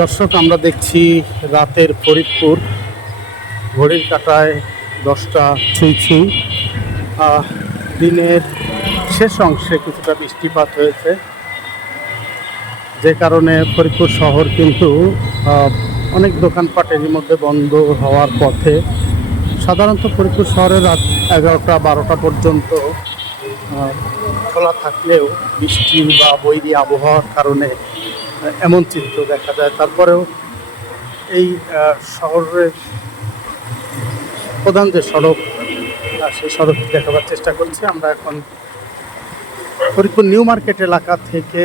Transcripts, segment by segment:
দর্শক, আমরা দেখছি রাতের ফরিদপুর, ঘড়ির কাটায় দশটা ছুঁই দিনের শেষ অংশে কিছুটা বৃষ্টিপাত হয়েছে। যে কারণে ফরিদপুর শহর কিন্তু অনেক দোকানপাট এরই মধ্যে বন্ধ হওয়ার পথে। সাধারণত ফরিদপুর শহরে রাত এগারোটা, বারোটা পর্যন্ত খোলা থাকলেও বৃষ্টি বা বৈরী আবহাওয়ার কারণে এমন চিত্র দেখা যায়। তারপরেও এই শহরের প্রধান যে সড়ক সেই সড়কটি দেখাবার চেষ্টা করছি। আমরা এখন ফরিদপুর নিউ মার্কেট এলাকা থেকে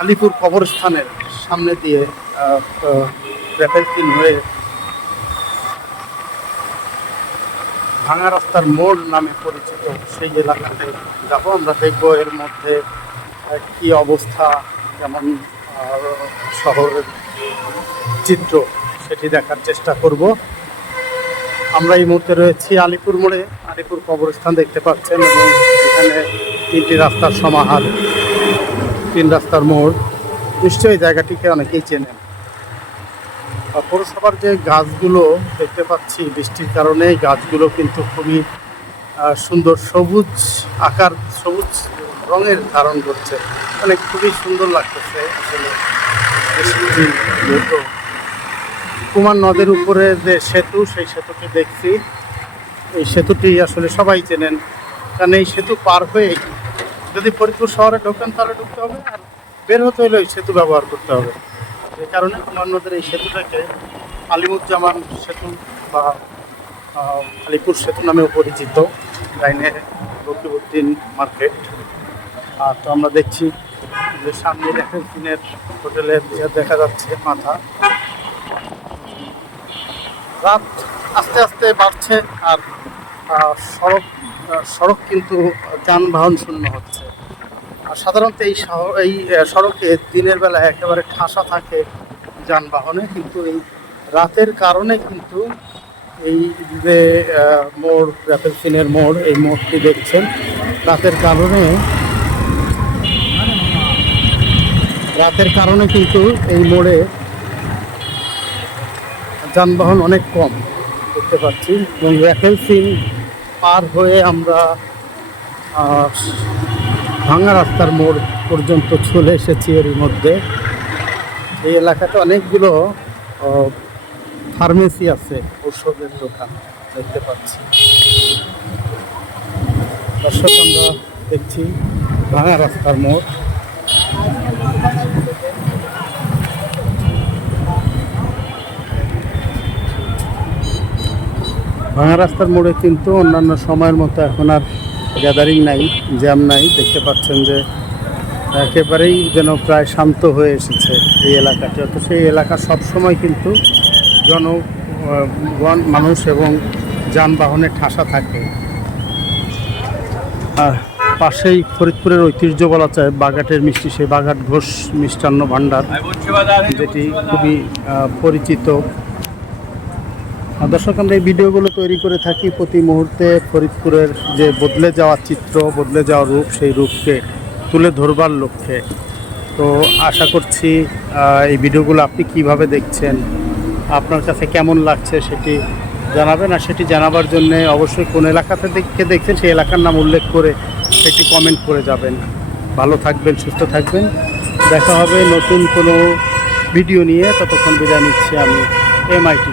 আলিপুর কবরস্থানের সামনে দিয়ে র্যাপেল তিন হয়ে ভাঙা রাস্তার মোড় নামে পরিচিত সেই এলাকাতে যাব। আমরা দেখব এর মধ্যে কি অবস্থা, যেমন শহরের চিত্র, সেটি দেখার চেষ্টা করব। আমরা এই মুহূর্তে রয়েছি আলিপুর মোড়ে। আলিপুর কবরস্থান দেখতে পাচ্ছেন এবং এখানে তিনটি রাস্তার সমাহার, তিন রাস্তার মোড়। নিশ্চয়ই জায়গাটিকে অনেকেই চেনেন। পৌরসভার যে গাছগুলো দেখতে পাচ্ছি, বৃষ্টির কারণে গাছগুলো কিন্তু খুবই সুন্দর সবুজ আকার, সবুজ রঙের ধারণ করছে। মানে খুবই সুন্দর লাগতেছে আসলে। যেহেতু কুমার নদের উপরে যে সেতু, সেই সেতুটি দেখছি। এই সেতুটি আসলে সবাই চেনেন। কারণ এই সেতু পার হয়েই যদি ফরিদপুর শহরে ঢোকেন, তাহলে ঢুকতে হবে। আর বের হতে হলে ওই সেতু ব্যবহার করতে হবে। যে কারণে কুমার নদের এই সেতুটাকে আলিমুজ্জামান সেতু বা আলিপুর সেতু নামেও পরিচিত। লাইনে রকিবউদ্দিন মার্কেট। আর তো আমরা দেখছি যে সামনে দেখেন দিনের হোটেলের দেখা যাচ্ছে মাথা। রাত আস্তে আস্তে বাড়ছে আর সড়ক সড়ক কিন্তু যানবাহন শূন্য হচ্ছে। আর সাধারণত এই এই সড়কে দিনের বেলা একেবারে ঠাসা থাকে যানবাহনে, কিন্তু এই রাতের কারণে কিন্তু এই যে মোড় র্যাপেল সিনের মোড়, এই মোড়টি দেখছেন। রাতের কারণে রাতের কারণে কিন্তু এই মোড়ে যানবাহন অনেক কম দেখতে পাচ্ছি। এবং র্যাকেল সিন পার হয়ে আমরা ভাঙা রাস্তার মোড় পর্যন্ত চলে এসেছি এর মধ্যে। এই এলাকাতে অনেকগুলো ফার্মেসি আছে, ঔষধের দোকান দেখতে পাচ্ছি। দর্শক, আমরা দেখছি ভাঙা রাস্তার মোড়। ভাঙা রাস্তার মোড়ে কিন্তু অন্যান্য সময়ের মতো এখন আর গ্যাদারিং নাই জ্যাম নাই। দেখতে পাচ্ছেন যে একেবারেই যেন প্রায় শান্ত হয়ে এসেছে এই এলাকাটি। অত সেই এলাকা সবসময় কিন্তু জন মানুষ এবং যানবাহনে ঠাসা থাকে। আহ, পাশেই ফরিদপুরের ঐতিহ্য বলা চায় বাগাটের মিষ্টি সেই বাগাট ঘোষ মিষ্টান্ন ভাণ্ডার যেটি খুবই পরিচিত। আর দর্শক, আমরা এই ভিডিওগুলো তৈরি করে থাকি প্রতি মুহূর্তে ফরিদপুরের যে বদলে যাওয়া চিত্র, বদলে যাওয়া রূপ, সেই রূপকে তুলে ধরবার লক্ষ্যে। তো আশা করছি এই ভিডিওগুলো আপনি কীভাবে দেখছেন, আপনার কাছে কেমন লাগছে সেটি জানাবেন। আর সেটি জানাবার জন্য অবশ্যই কোন এলাকাতে দেখে দেখছেন, সেই এলাকার নাম উল্লেখ করে সেটি কমেন্ট করে যাবেন। ভালো থাকবেন, সুস্থ থাকবেন। দেখা হবে নতুন কোনো ভিডিও নিয়ে। ততক্ষণ বিদায় নিচ্ছি আমি এমআইটি